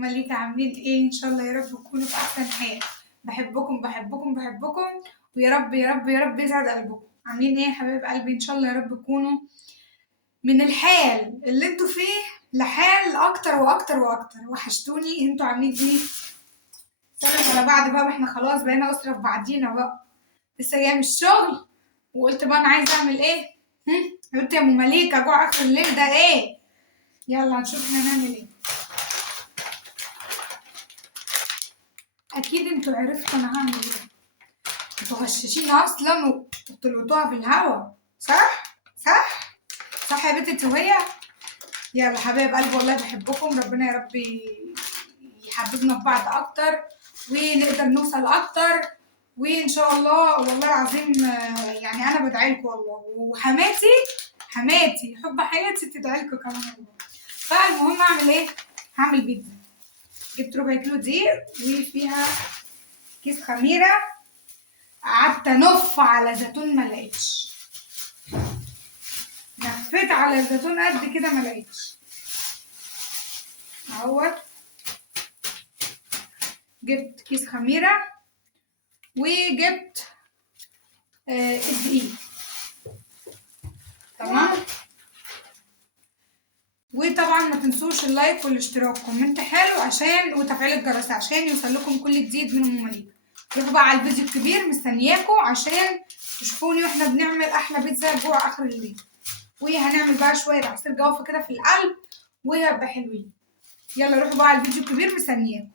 مليكة، عاملين ايه؟ ان شاء الله يا رب تكونوا في احسن حال. بحبكم بحبكم بحبكم، ويا رب يا رب يا رب يسعد قلبكم. عاملين ايه يا حبايب قلبي؟ ان شاء الله يا رب تكونوا من الحال اللي انتوا فيه لحال اكتر واكتر واكتر. وحشتوني. انتوا عاملين ايه؟ سلام على بعض بقى، واحنا خلاص بقينا اسره في بعضينا بقى. لسه جايه من الشغل وقلت بقى انا عايزه اعمل ايه؟ قلت يا ام مليكه جوع اخر الليل ده ايه؟ يلا نشوف احنا هنعمل ايه. اكيد انتوا عرفتوا انا هعمل ايه. انتوا غشاشين اصلا وطلعتوها في الهوا. صح صح يا بنت وهي. يلا حبايب قلبي والله بحبكم. ربنا يا رب يحببنا في بعض اكتر ونقدر نوصل اكتر، وان شاء الله والله العظيم يعني انا بدعيلكم والله، وحماتي حب حياتي تدعيلكم كمان والله. فالمهم اعمل ايه؟ هعمل بيتزا. جبت ربع كيلو دقيق وفيها كيس خميره. قعدت انف على زيتون ملقتش، نفيت على الزيتون قد كده ملقتش اهوت. جبت كيس خميره وجبت الدقيق. تمام. وطبعا ما تنسوش اللايك والاشتراك، كومنت حلو عشان وتفعيل الجرس عشان يوصلكم كل جديد من ام مليكة. روحوا بقى على الفيديو الكبير مستنياكم عشان تشوفوني واحنا بنعمل احلى بيتزا جوع اخر الليل. وهنعمل بقى شويه عصير جوافه كده في القلب وهيبقى حلوين. يلا روحوا بقى على الفيديو الكبير مستنياكم.